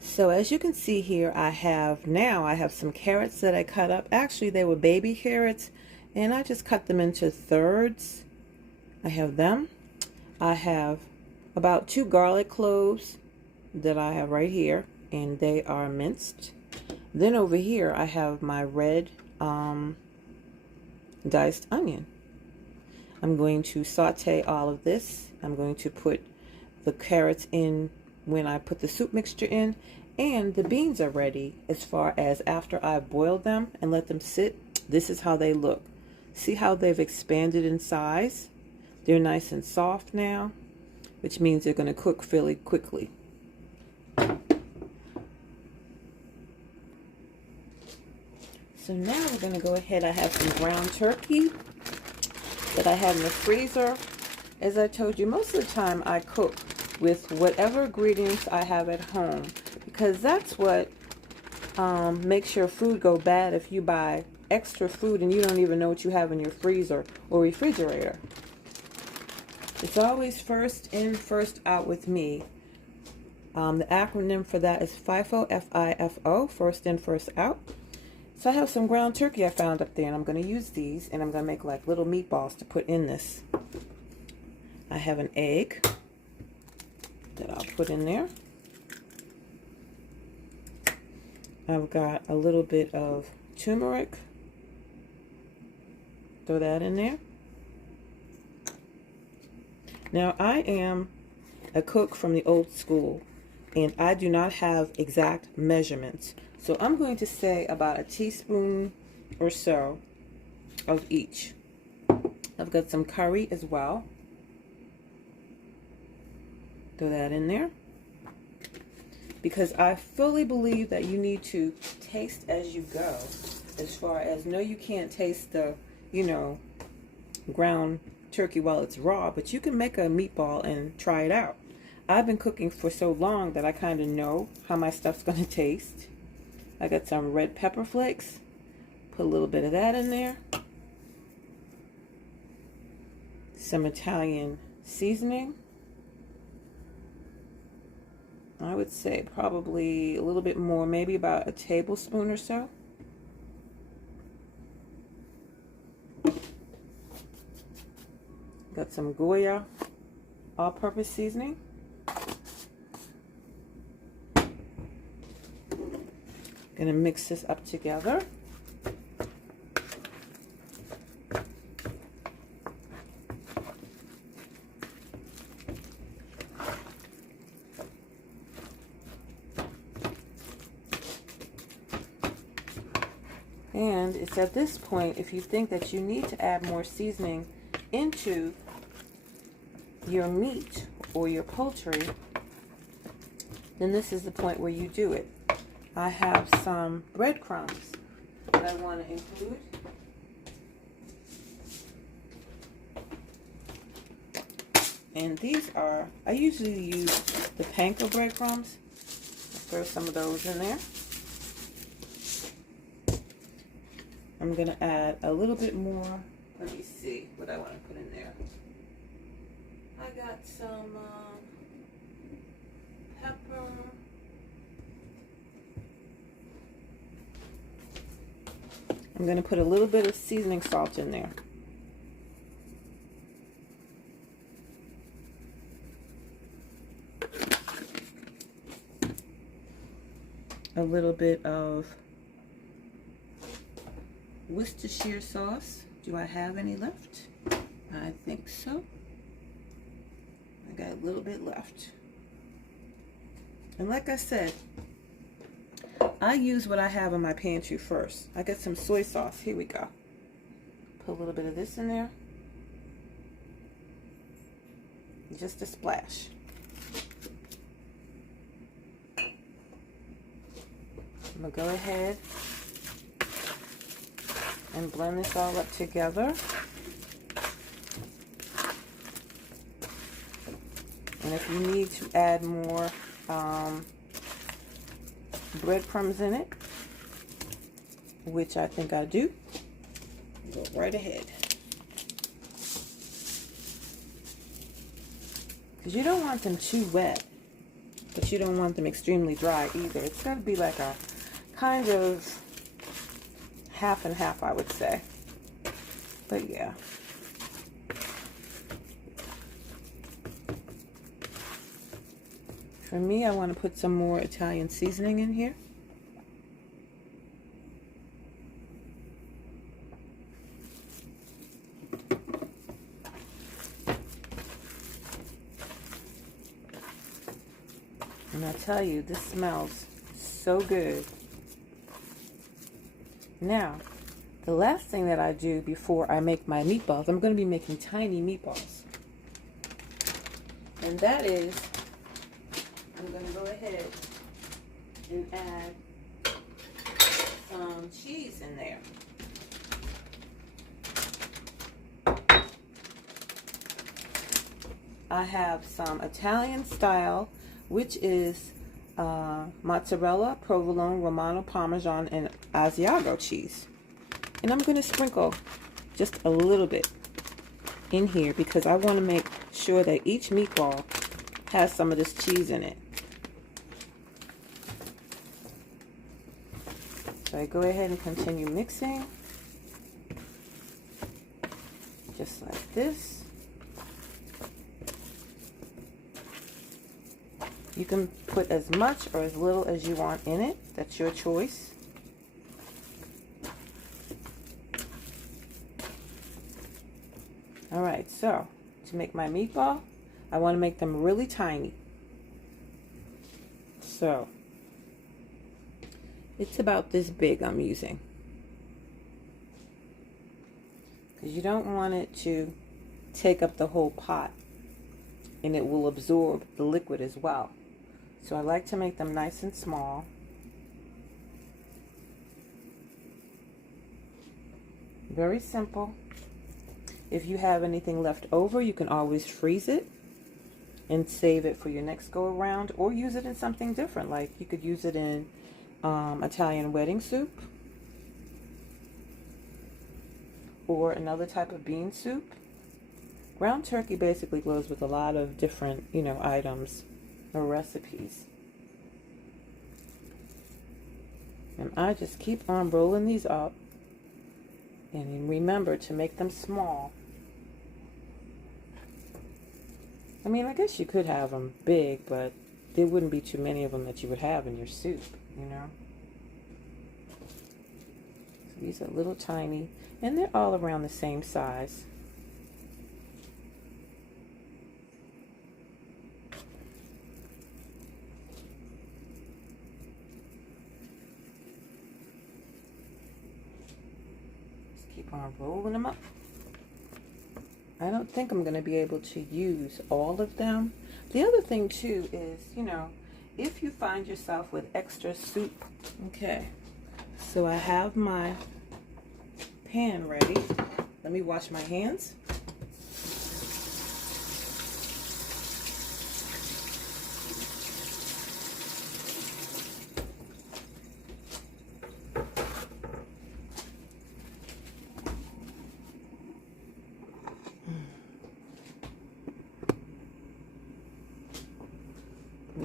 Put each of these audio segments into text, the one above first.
So as you can see here, I have some carrots that I cut up. Actually, they were baby carrots, and I just cut them into thirds. I have them. I have about 2 garlic cloves that I have right here, and they are minced. Then over here, I have my red diced onion. I'm going to saute all of this. I'm going to put the carrots in when I put the soup mixture in, and the beans are ready as far as after I've boiled them and let them sit. This is how they look. See how they've expanded in size? They're nice and soft now, which means they're going to cook fairly quickly. So now we're going to go ahead. I have some ground turkey that I have in the freezer. As I told you, most of the time I cook with whatever ingredients I have at home, because that's what makes your food go bad if you buy extra food and you don't even know what you have in your freezer or refrigerator. It's always first in, first out with me. The acronym for that is FIFO, F-I-F-O, first in, first out. So I have some ground turkey I found up there, and I'm going to use these, and I'm going to make like little meatballs to put in this. I have an egg that I'll put in there. I've got a little bit of turmeric. Throw that in there. Now, I am a cook from the old school, and I do not have exact measurements. So I'm going to say about a teaspoon or so of each. I've got some curry as well. Throw that in there. Because I fully believe that you need to taste as you go. As far as, no, you can't taste the, ground turkey while it's raw, but you can make a meatball and try it out. I've been cooking for so long that I kind of know how my stuff's going to taste. I got some red pepper flakes. Put a little bit of that in there. Some Italian seasoning. I would say probably a little bit more, maybe about a tablespoon or so. Got some Goya all-purpose seasoning. Gonna mix this up together. And it's at this point, if you think that you need to add more seasoning into your meat or your poultry, then this is the point where you do it. I have some breadcrumbs that I want to include. And these are, I usually use the panko breadcrumbs. I'll throw some of those in there. I'm going to add a little bit more. Let me see what I want to put in there. I got some pepper. I'm going to put a little bit of seasoning salt in there. A little bit of Worcestershire sauce. Do I have any left? I think so. I got a little bit left. And like I said, I use what I have in my pantry first. I got some soy sauce. Here we go. Put a little bit of this in there. Just a splash. I'm going to go ahead and blend this all up together. And if you need to add more breadcrumbs in it, which I think I do, go right ahead. Because you don't want them too wet. but you don't want them extremely dry either. It's got to be like a kind of half and half, I would say. But yeah. For me, I want to put some more Italian seasoning in here. And I tell you, this smells so good. Now, the last thing that I do before I make my meatballs, I'm going to be making tiny meatballs. And that is, I'm going to go ahead and add some cheese in there. I have some Italian style, which is mozzarella, provolone, Romano, Parmesan, and Asiago cheese. And I'm going to sprinkle just a little bit in here because I want to make sure that each meatball has some of this cheese in it. So I go ahead and continue mixing just like this. You can put as much or as little as you want in it. That's your choice. All right, so to make my meatball, I want to make them really tiny. So it's about this big I'm using. Because you don't want it to take up the whole pot, and it will absorb the liquid as well. So I like to make them nice and small. Very simple. If you have anything left over, you can always freeze it and save it for your next go around, or use it in something different. Like you could use it in Italian wedding soup, or another type of bean soup. Ground turkey basically goes with a lot of different, items or recipes. And I just keep on rolling these up. And remember to make them small. I mean, I guess you could have them big, but there wouldn't be too many of them that you would have in your soup, So these are little tiny, and they're all around the same size. Keep on rolling them up. I don't think I'm going to be able to use all of them. The other thing too is, if you find yourself with extra soup. Okay, so I have my pan ready. Let me wash my hands.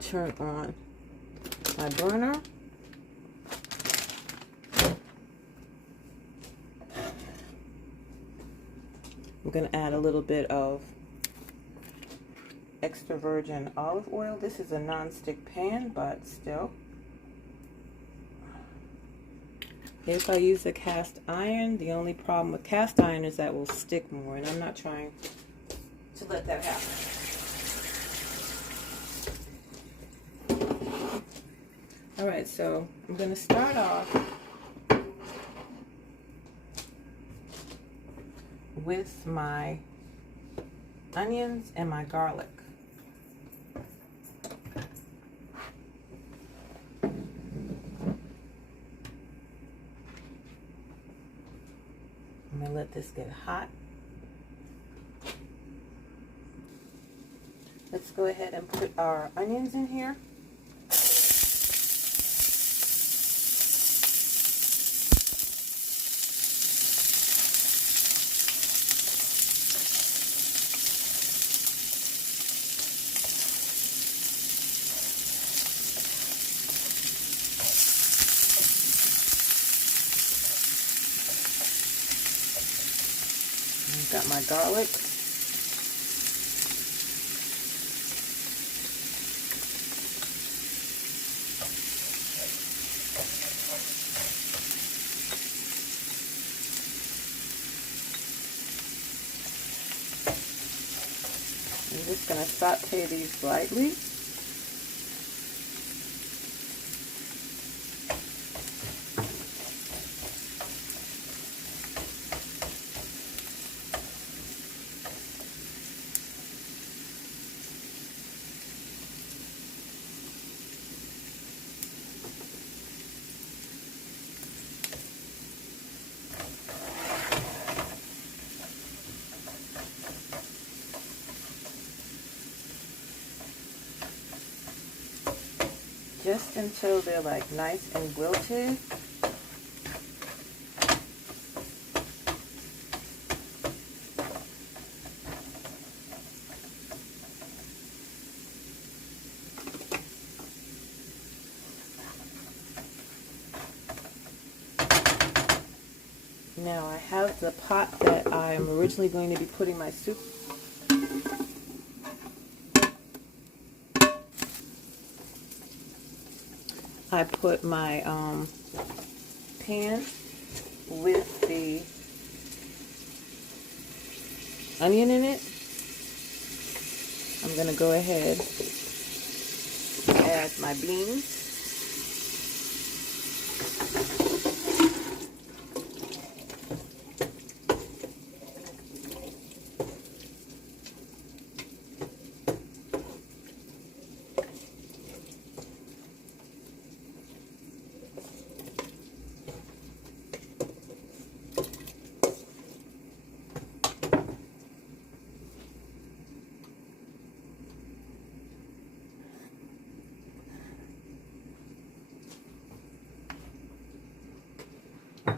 Turn on my burner. I'm going to add a little bit of extra virgin olive oil. This is a non-stick pan, but still. If I use a cast iron, the only problem with cast iron is that it will stick more, and I'm not trying to let that happen. All right, so I'm going to start off with my onions and my garlic. I'm going to let this get hot. Let's go ahead and put our onions in here. my garlic. I'm just going to saute these lightly. Just until they're like nice and wilted. Now I have the pot that I'm originally going to be putting my soup. I put my pan with the onion in it. I'm going to go ahead and add my beans.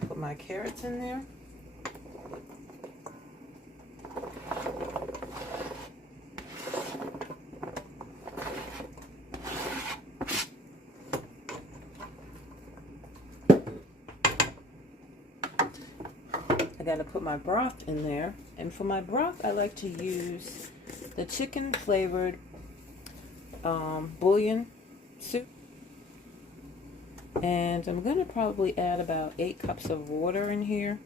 Put my carrots in there. I gotta put my broth in there. And for my broth, I like to use the chicken flavored bouillon soup. And I'm going to probably add about 8 cups of water in here.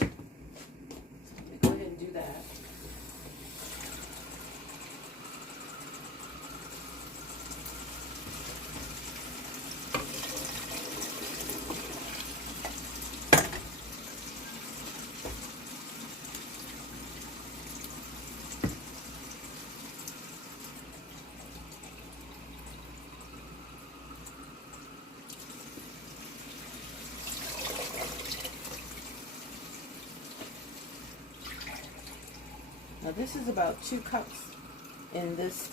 Let me go ahead and do that. Now this is about 2 cups in this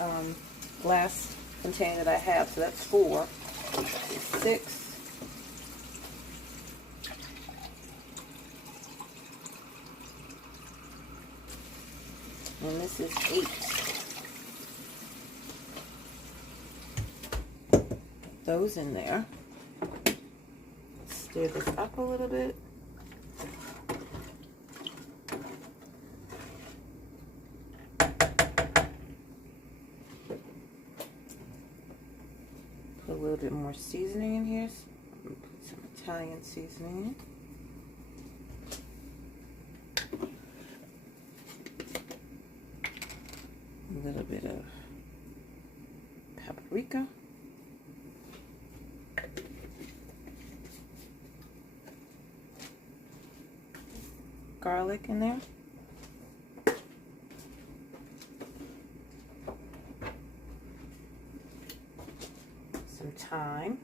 glass container that I have, so that's 4, 6, and this is 8. Those in there. Stir this up a little bit. Put a little bit more seasoning in here. Put some Italian seasoning in. A little bit of paprika. Garlic in there. Some thyme.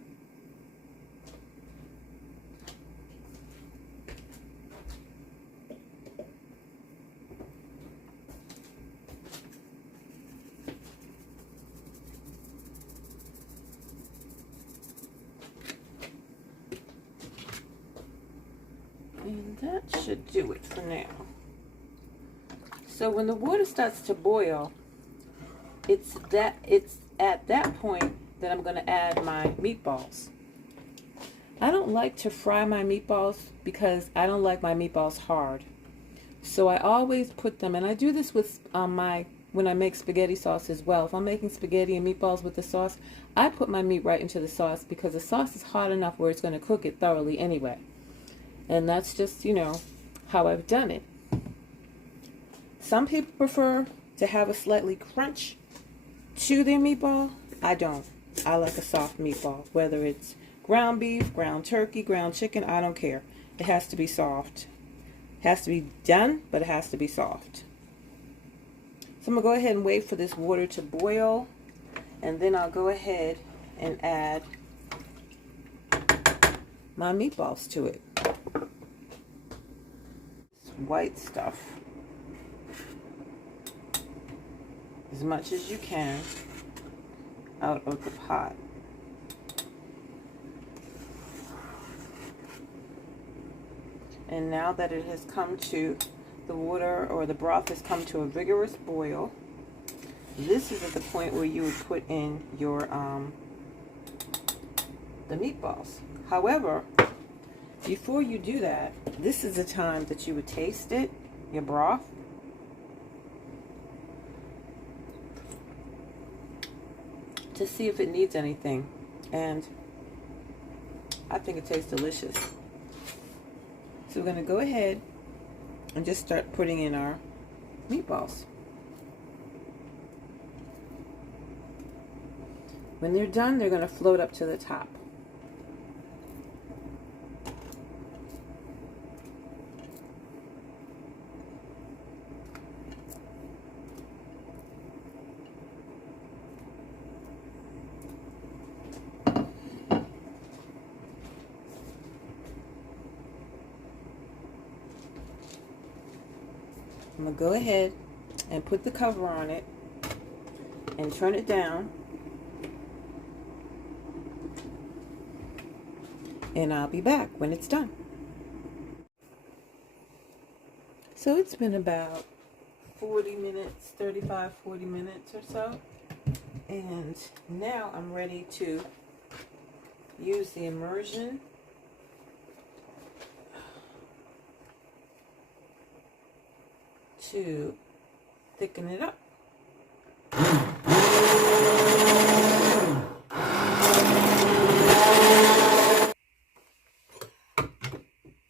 And that should do it for now. So when the water starts to boil, it's at that point that I'm going to add my meatballs. I don't like to fry my meatballs because I don't like my meatballs hard. So I always put them, and I do this with when I make spaghetti sauce as well. If I'm making spaghetti and meatballs with the sauce, I put my meat right into the sauce because the sauce is hot enough where it's going to cook it thoroughly anyway. And that's just, you know, how I've done it. Some people prefer to have a slightly crunch to their meatball. I don't. I like a soft meatball, whether it's ground beef, ground turkey, ground chicken, I don't care. It has to be soft. It has to be done, but it has to be soft. So I'm going to go ahead and wait for this water to boil, and then I'll go ahead and add my meatballs to it. This white stuff. As much as you can out of the pot. And now that it has come to, the water or the broth has come to a vigorous boil, this is at the point where you would put in your the meatballs. However, before you do that, this is the time that you would taste it, your broth. To see if it needs anything, and I think it tastes delicious. So we're going to go ahead and just start putting in our meatballs. When they're done, they're going to float up to the top. I'm going to go ahead and put the cover on it and turn it down, and I'll be back when it's done. So it's been about 40 minutes, 35, 40 minutes or so, and now I'm ready to use the immersion to thicken it up.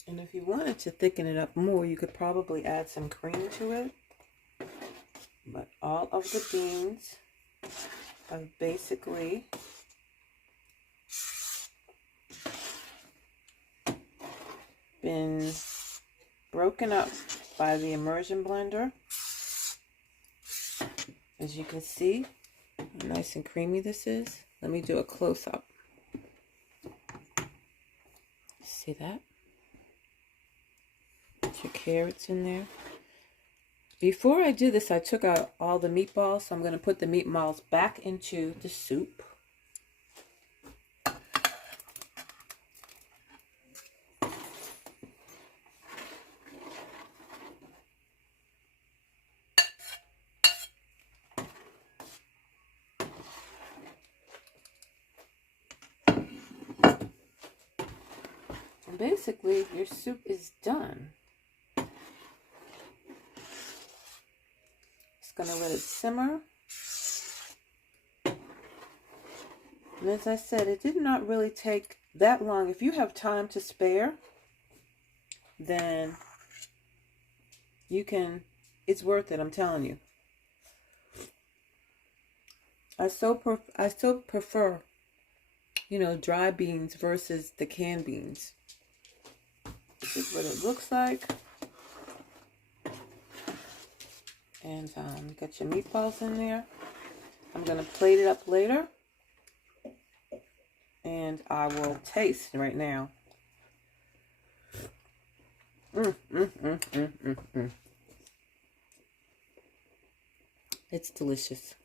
And if you wanted to thicken it up more, you could probably add some cream to it. But all of the beans have basically been broken up by the immersion blender. As you can see, how nice and creamy this is. Let me do a close-up. See that? Put your carrots in there. Before I do this, I took out all the meatballs, so I'm going to put the meatballs back into the soup. And basically, your soup is done. Going to let it simmer. And as I said, it did not really take that long. If you have time to spare, then you can, it's worth it, I'm telling you. I still prefer, you know, dry beans versus the canned beans. This is what it looks like. And you got your meatballs in there. I'm going to plate it up later. And I will taste right now. It's delicious.